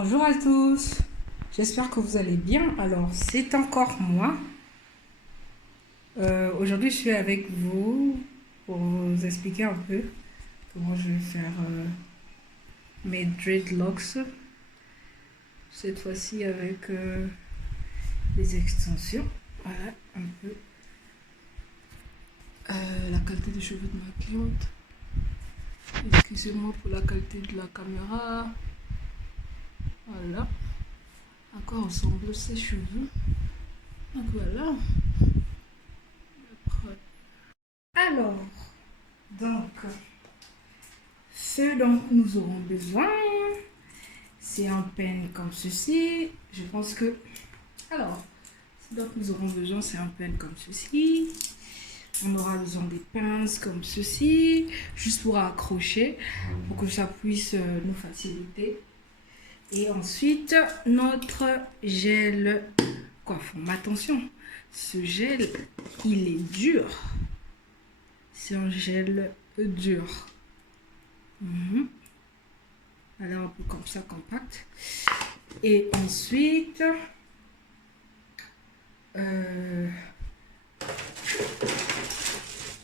Bonjour à tous, j'espère que vous allez bien. Alors, c'est encore moi. Aujourd'hui, je suis avec vous pour vous expliquer un peu comment je vais faire mes dreadlocks. Cette fois-ci avec les extensions. Voilà, un peu la qualité des cheveux de ma cliente. Excusez-moi pour la qualité de la caméra. Voilà. À quoi ressemblent ses cheveux. Donc voilà. Alors, donc, ce dont nous aurons besoin, c'est un pen comme ceci. Je pense que... Alors, ce dont nous aurons besoin, c'est un pen comme ceci. On aura besoin des pinces comme ceci, juste pour accrocher, pour que ça puisse nous faciliter. Et ensuite, notre gel coiffon. Mais attention, ce gel, il est dur. C'est un gel dur. Alors, un peu comme ça, compact. Et ensuite,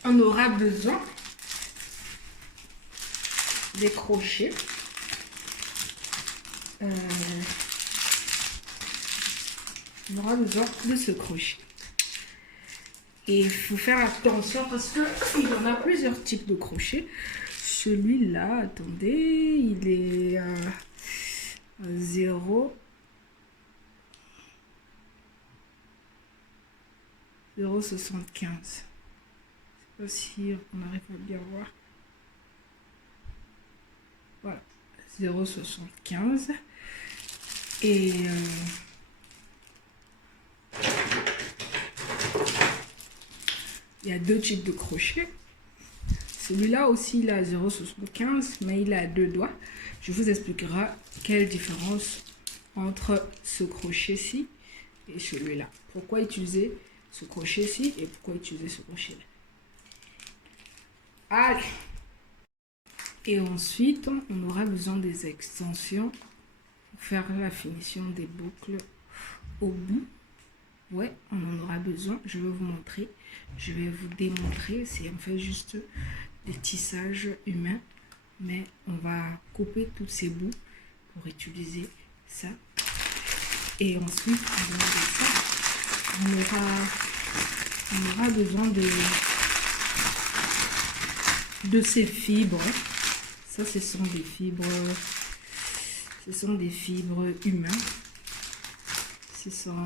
on aura besoin des crochets. On aura besoin de ce crochet. Et il faut faire attention parce qu'il y en a plusieurs types de crochets. Celui-là, attendez, il est à 0,75. Je ne sais pas si on arrive à bien voir. Voilà, 0,75. Et il y a deux types de crochets. Celui-là aussi, il a 0,75, mais il a deux doigts. Je vous expliquerai quelle différence entre ce crochet-ci et celui-là. Pourquoi utiliser ce crochet-ci et pourquoi utiliser ce crochet-là. Allez. Et ensuite, on aura besoin des extensions pour faire la finition des boucles au bout. Ouais, on en aura besoin. Je vais vous montrer. Je vais vous démontrer. C'est en fait juste des tissages humains. Mais on va couper tous ces bouts pour utiliser ça. Et ensuite, on aura besoin de ces fibres. Ça, ce sont des fibres. Ce sont des fibres humains. Ce sont...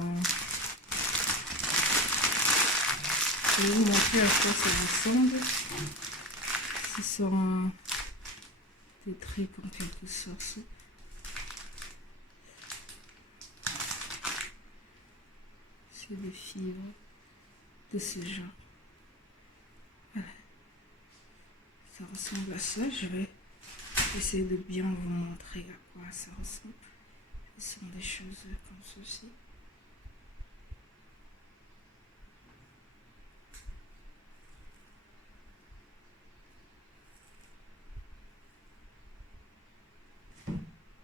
Je vais vous montrer à quoi ça ressemble. Ce sont des trucs en quelque sorte. C'est des fibres de ce genre. Voilà. Ça ressemble à ça. Je vais essayer de bien vous montrer à quoi ça ressemble. Ce sont des choses comme ceci.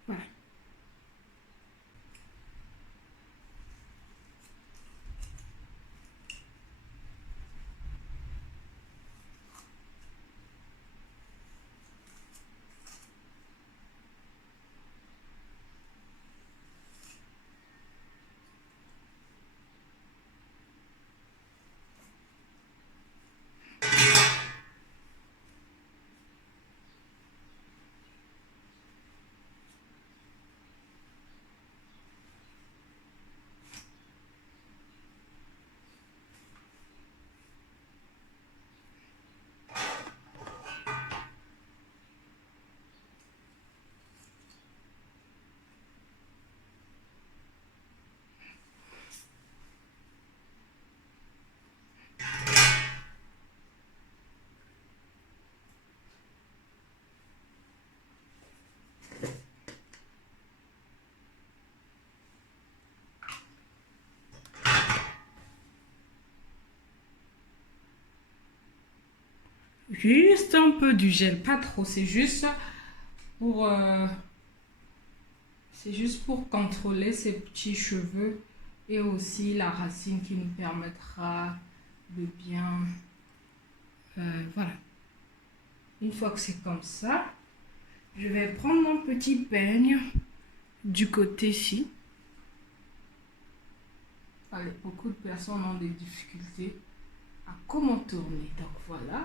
Voilà. Juste un peu du gel, pas trop, c'est juste pour C'est juste pour contrôler ces petits cheveux et aussi la racine qui nous permettra de bien... voilà. Une fois que c'est comme ça, je vais prendre mon petit peigne du côté-ci. Allez, beaucoup de personnes ont des difficultés à comment tourner. Donc voilà.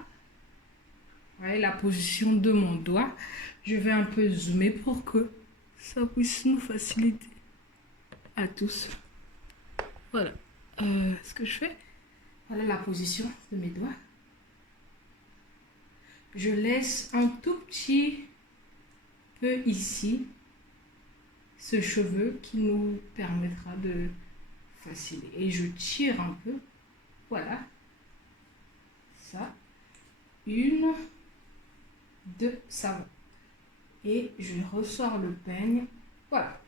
Vous voyez la position de mon doigt. Je vais un peu zoomer pour que ça puisse nous faciliter à tous. Voilà. Ce que je fais, voilà la position de mes doigts. Je laisse un tout petit peu ici ce cheveu qui nous permettra de faciliter. Et je tire un peu. Voilà. Ça. 1, 2, ça va. Et je ressors le peigne. Voilà.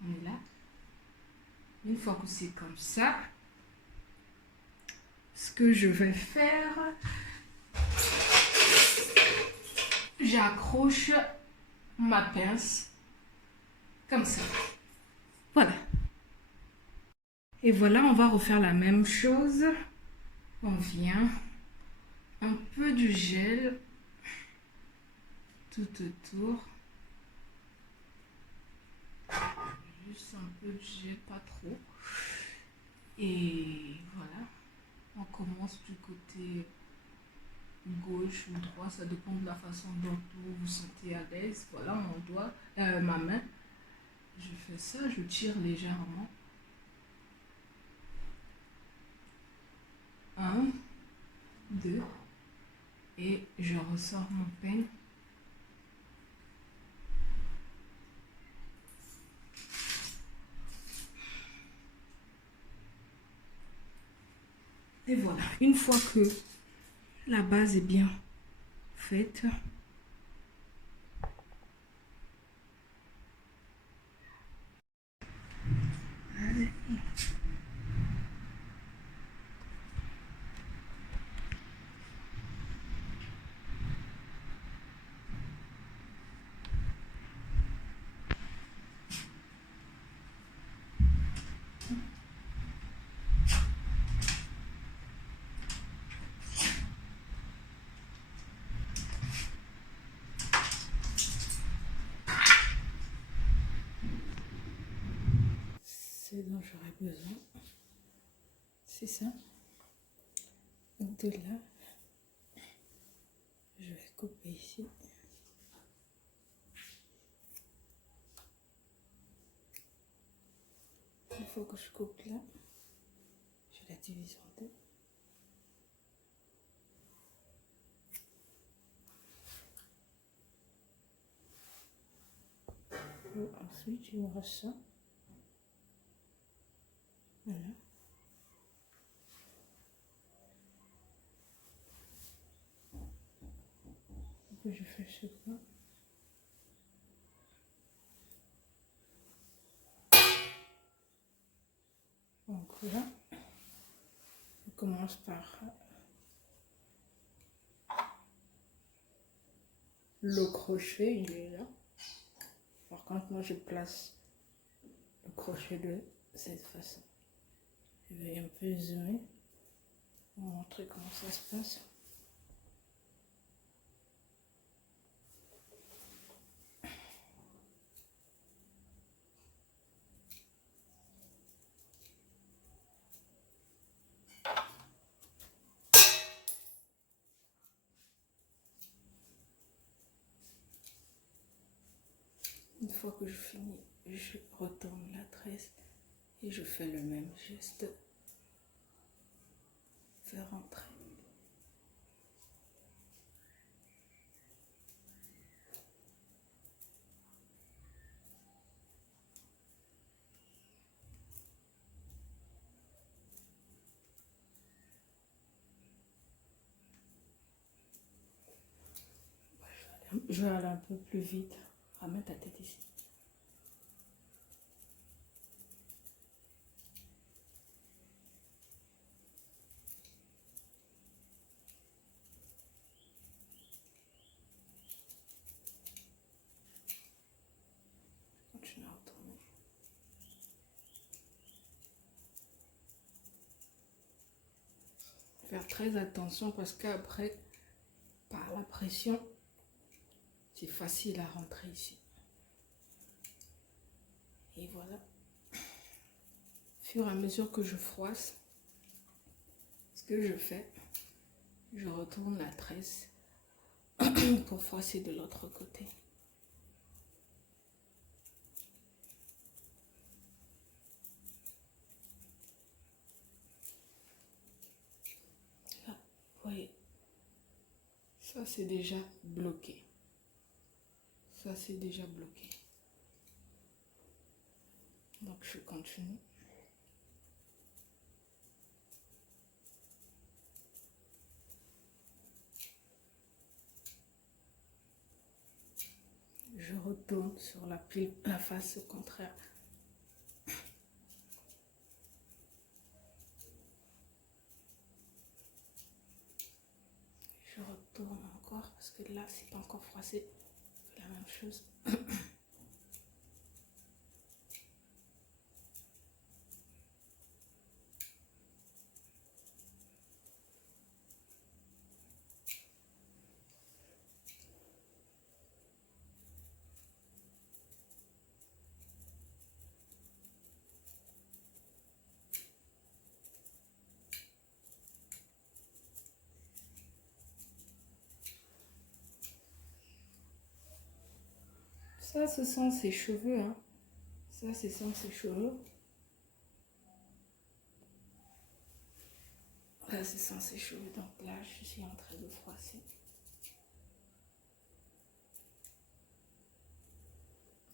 On est là. Une fois que c'est comme ça, ce que je vais faire, j'accroche ma pince comme ça. Voilà. Et voilà, on va refaire la même chose. On vient un peu du gel tout autour. Juste un peu de gel, pas trop. Et voilà. On commence du côté gauche ou droit, ça dépend de la façon dont vous vous sentez à l'aise. Voilà mon doigt, ma main. Je fais ça, je tire légèrement. 1, 2, et je ressors mon peigne. Et voilà, une fois que la base est bien faite, ce dont j'aurais besoin, c'est ça. Donc de là, je vais couper ici. Une fois que je coupe là, je la divise en deux. Et ensuite, il me reste ça. Voilà. Et puis je fais ce pas. Donc là, je commence par le crochet, il est là. Par contre, moi je place le crochet de cette façon. Je vais un peu zoomer pour montrer comment ça se passe. Une fois que je finis, je retourne la tresse et je fais le même geste. Faire rentrer. Je vais aller un peu plus vite. Ramène ta tête ici. Continue à Faire très attention parce qu'après, par la pression, c'est facile à rentrer ici. Et voilà. Au fur et à mesure que je froisse, ce que je fais, je retourne la tresse pour froisser de l'autre côté. Là, vous voyez, ça c'est déjà bloqué. Ça c'est déjà bloqué. Donc je continue. Je retourne sur la pile, la face contraire. Je retourne encore parce que là c'est pas encore froissé. La même chose. Ça, ce sont ses cheveux, hein. Ça, ce sont ses cheveux. Là, ce sont ses cheveux. Donc là, je suis en train de froisser.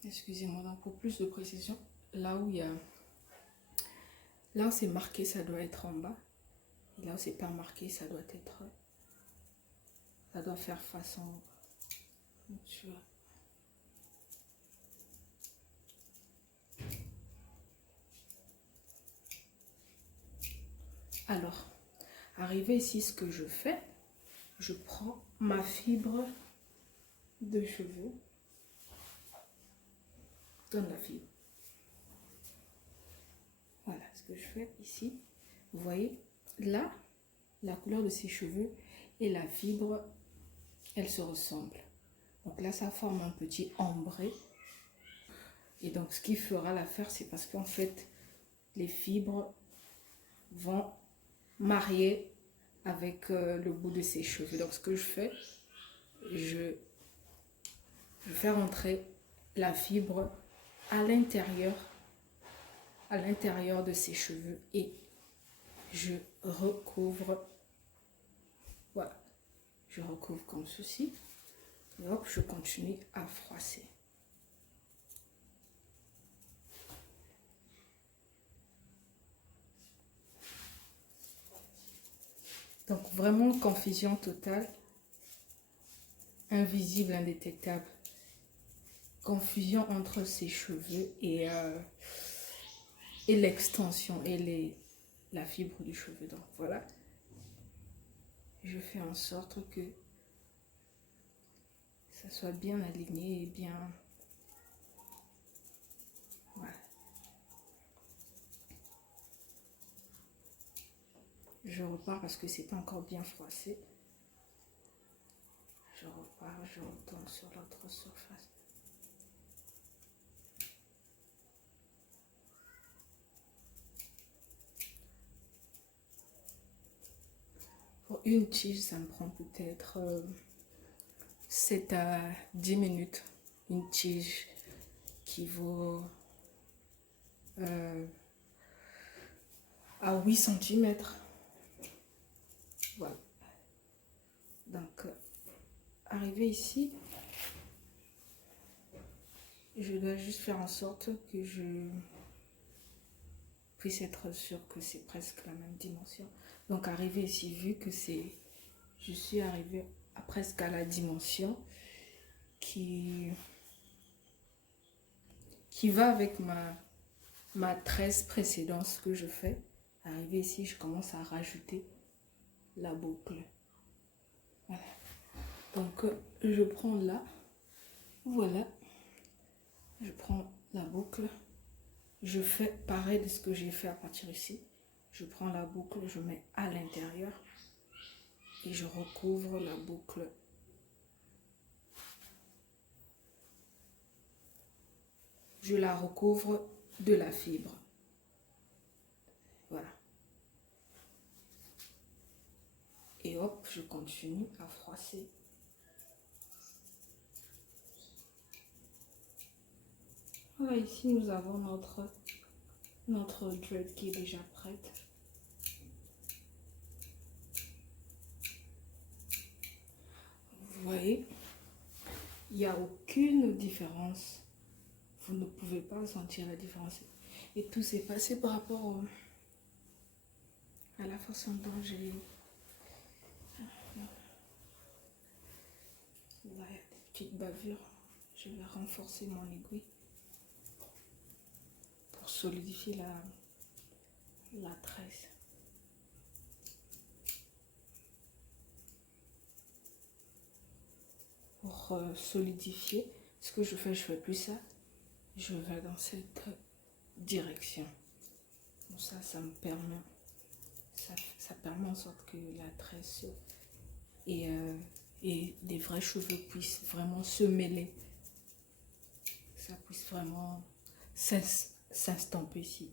Excusez-moi, donc pour plus de précision, là où il y a... Là où c'est marqué, ça doit être en bas. Et là où c'est pas marqué, ça doit être... Ça doit faire face en haut. Tu vois. Alors, arrivé ici, ce que je fais, je prends ma fibre de cheveux. Donne la fibre. Voilà ce que je fais ici. Vous voyez, là, la couleur de ses cheveux et la fibre, elles se ressemblent. Donc là, ça forme un petit ombré. Et donc, ce qui fera l'affaire, c'est parce qu'en fait, les fibres vont marier avec le bout de ses cheveux. Donc, ce que je fais, je fais rentrer la fibre à l'intérieur de ses cheveux et je recouvre. Voilà, je recouvre comme ceci. Et hop, je continue à froisser. Donc vraiment confusion totale, invisible, indétectable. Confusion entre ses cheveux et l'extension et la fibre du cheveu. Donc voilà, je fais en sorte que ça soit bien aligné et bien... Voilà. Je repars parce que c'est pas encore bien froissé. Je repars, je retourne sur l'autre surface. Pour une tige, ça me prend peut-être 7 à 10 minutes. Une tige qui vaut à 8 cm. Voilà. Donc, arrivé ici, je dois juste faire en sorte que je puisse être sûre que c'est presque la même dimension. Donc, arrivé ici, vu que je suis arrivée à presque à la dimension qui va avec ma tresse précédente, ce que je fais. Arrivé ici, je commence à rajouter la boucle. Voilà. Donc, je prends là. Voilà. Je prends la boucle. Je fais pareil de ce que j'ai fait à partir ici. Je prends la boucle, je mets à l'intérieur et je recouvre la boucle. Je la recouvre de la fibre. Voilà. Et hop, je continue à froisser. Voilà, ici nous avons notre dread qui est déjà prête. Vous voyez, il n'y a aucune différence. Vous ne pouvez pas sentir la différence. Et tout s'est passé par rapport à la façon dont j'ai... Voilà, des petites bavures. Je vais renforcer mon aiguille pour solidifier la tresse. Pour solidifier, ce que je fais plus ça. Je vais dans cette direction. Bon, ça me permet, ça permet en sorte que la tresse et les vrais cheveux puissent vraiment se mêler. Ça puisse vraiment s'estamper ici.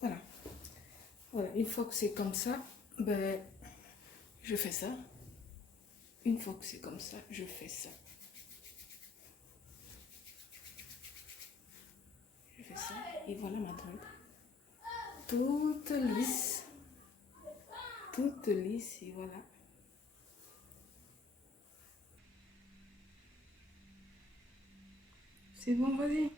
Voilà. Voilà. Une fois que c'est comme ça, ben, je fais ça. Une fois que c'est comme ça, je fais ça. Je fais ça et voilà ma dread. Toute lisse. Toute lisse et voilà. C'est bon, vas-y.